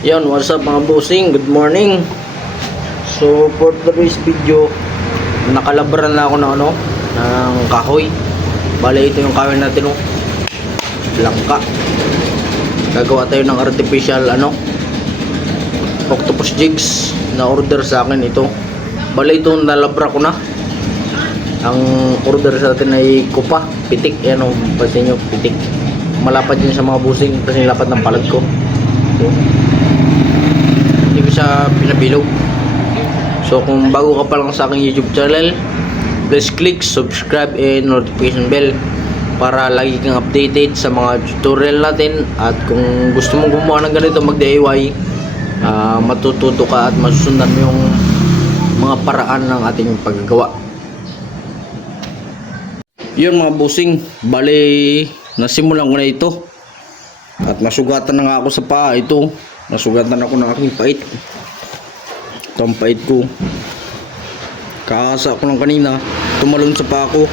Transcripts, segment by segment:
Yan, what's up mga bossing? Good morning. So, for today's video, nakalabran na ako ng kahoy. Bale, ito yung kahoy natin, langka. Gagawa tayo ng artificial, octopus jigs na order sa akin ito. Bale, ito nalabra ko na. Ang order sa atin ay kupa, pitik. Yan o, pansin nyo, pitik. Malapad yun sa mga bossing kasi lapad ng palad ko. So, hindi ko siya pinabilog. So kung bago ka pa lang sa aking YouTube channel, please click subscribe and notification bell para lagi kang updated sa mga tutorial natin. At kung gusto mong gumawa ng ganito, mag DIY, matututo ka at masusundan mo yung mga paraan ng ating paggagawa. Yun mga bossing, bali nasimulan ko na ito at nasugatan na nga ako sa paa. Ito, nasugatan ako ng aking pait. Ito ang pait ko. Kakasa ko lang kanina, tumalon sa paa ko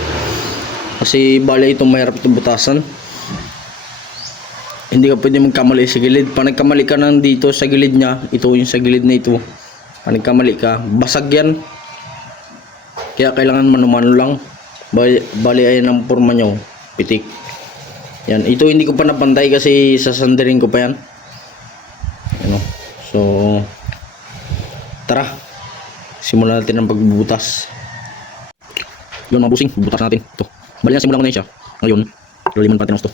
kasi bali ito mahirap ito butasan. Hindi ka pwede magkamali sa gilid. Pag nagkamali ka nang dito sa gilid nya, ito yung sa gilid na ito, pag nagkamali ka, basag yan. Kaya kailangan mano-mano lang. Bali ayan ang forma nyo, pitik. Yan, ito hindi ko pa napantay kasi sasandarin ko pa yan. So tara, simulan natin ang pagbubutas. Yun mga bossing, bubutas natin ito. Bali na simulan ko na siya. Ngayon, laliman pa natin ito.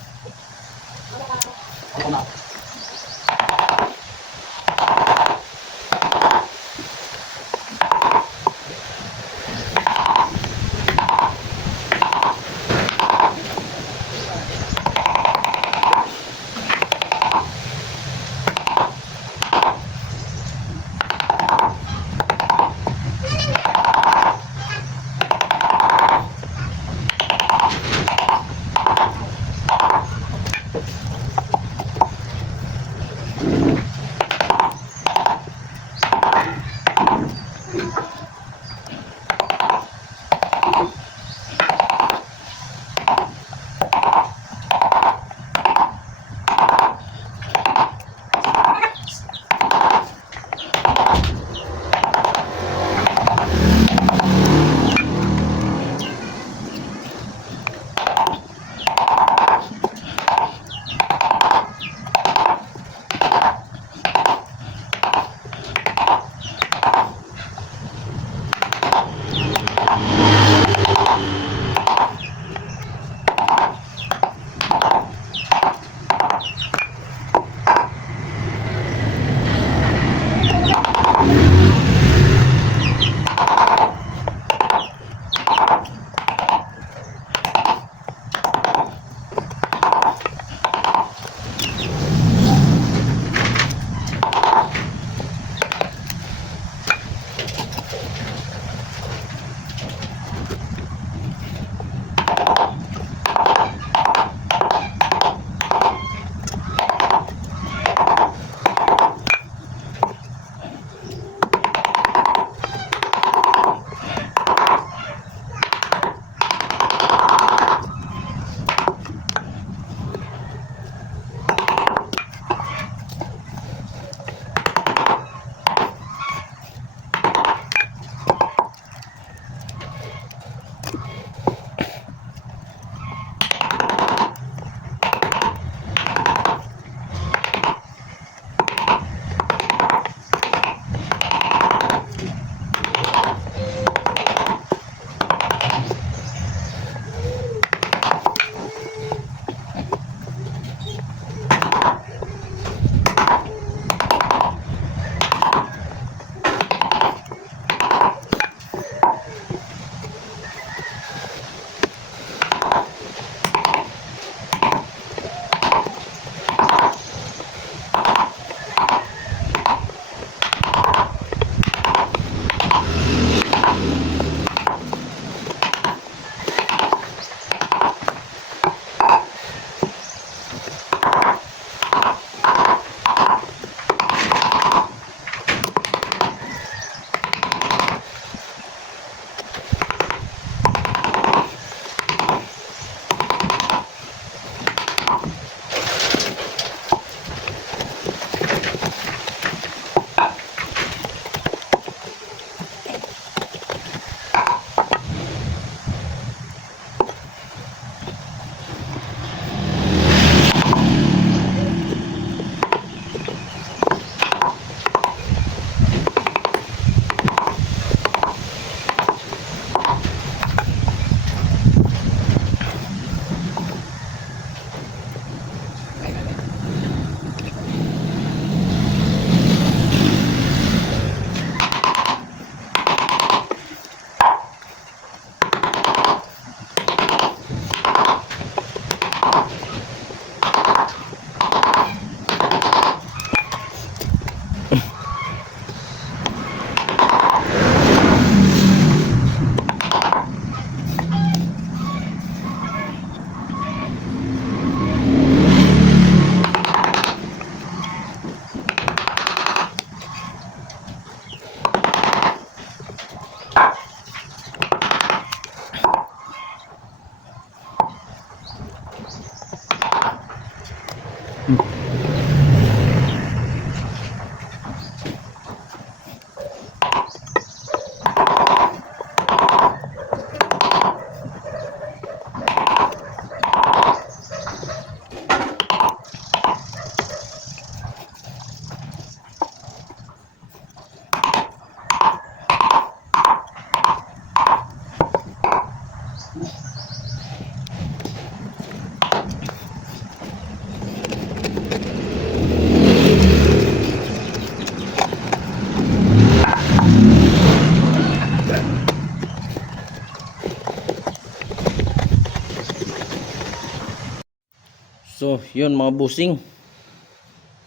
yun mga busing.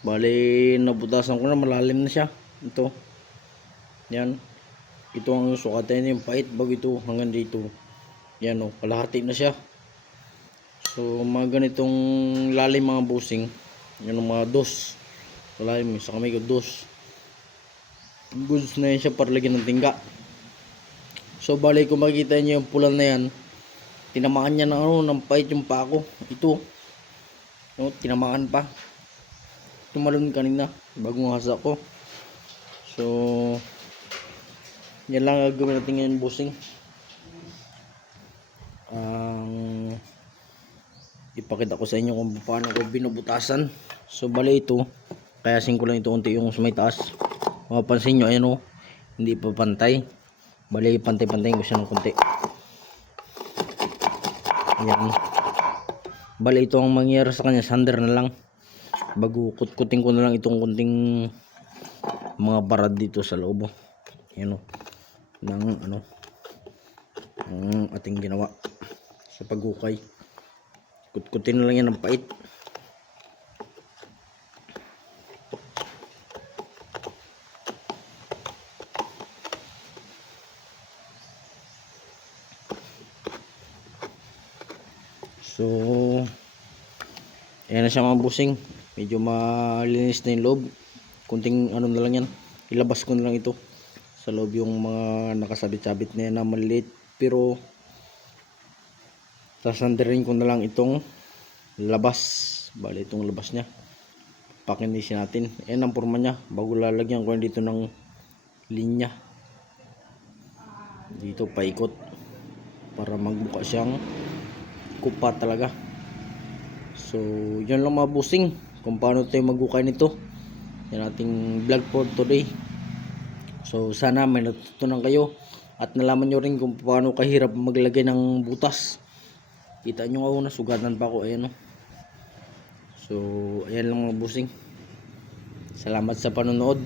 Bali, nabutasan ko na, malalim na siya. Ito. Yan. Ito ang sukatin yung pait bago ito hanggang dito. Yan o, kalahati na siya. So, mga ganitong lalim mga busing. Yan ang mga dos. Lalim, sa kamay ko dos. Goods na yan siya para lagyan ng tingga. So, bali kung makikita niyo yung pulan na yan, tinamaan niya ng pait yung pako. Ito. No, tinamaan pa. Tumalon kanina bago hasa ko. So, yan lang gagawin natin ngayon busing. Ipakita ko sa inyo kung paano ko binubutasan. So, bali ito, kayasin ko lang ito unti yung sa may taas. Mapapansin nyo, ayan o, hindi pa pantay. Bali, pantay-pantay ko siya ng konti. Ayan. Bali, ito ang mangyayari sa kanya, sander na lang. Bago kutkutin ko na lang itong kunting mga barad dito sa loob. Ayan o, ng ano, ang ating ginawa sa paghukay. Kutkutin na lang yan ng pait. So, ayan na siya mga busing. Medyo malinis na yung loob. Kunting ano na lang yan. Ilabas ko na lang ito sa loob yung mga nakasabit-sabit na yan na maliit. Pero sasandarin ko na lang itong labas. Bali itong labas niya. Pakinisin natin. Ayan ang forma niya. Bago lalagyan ko dito ng linya. Dito paikot. Para magbuka siyang kupa talaga. So, yun lang mga busing. Kung paano tayo maghukay nito. Yan ating vlog for today. So, sana may natutunan kayo. At nalaman nyo rin kung paano kahirap maglagay ng butas. Kita nyo ako, nasugatan pa ako. Ayan o. So, ayan lang mga busing. Salamat sa panonood.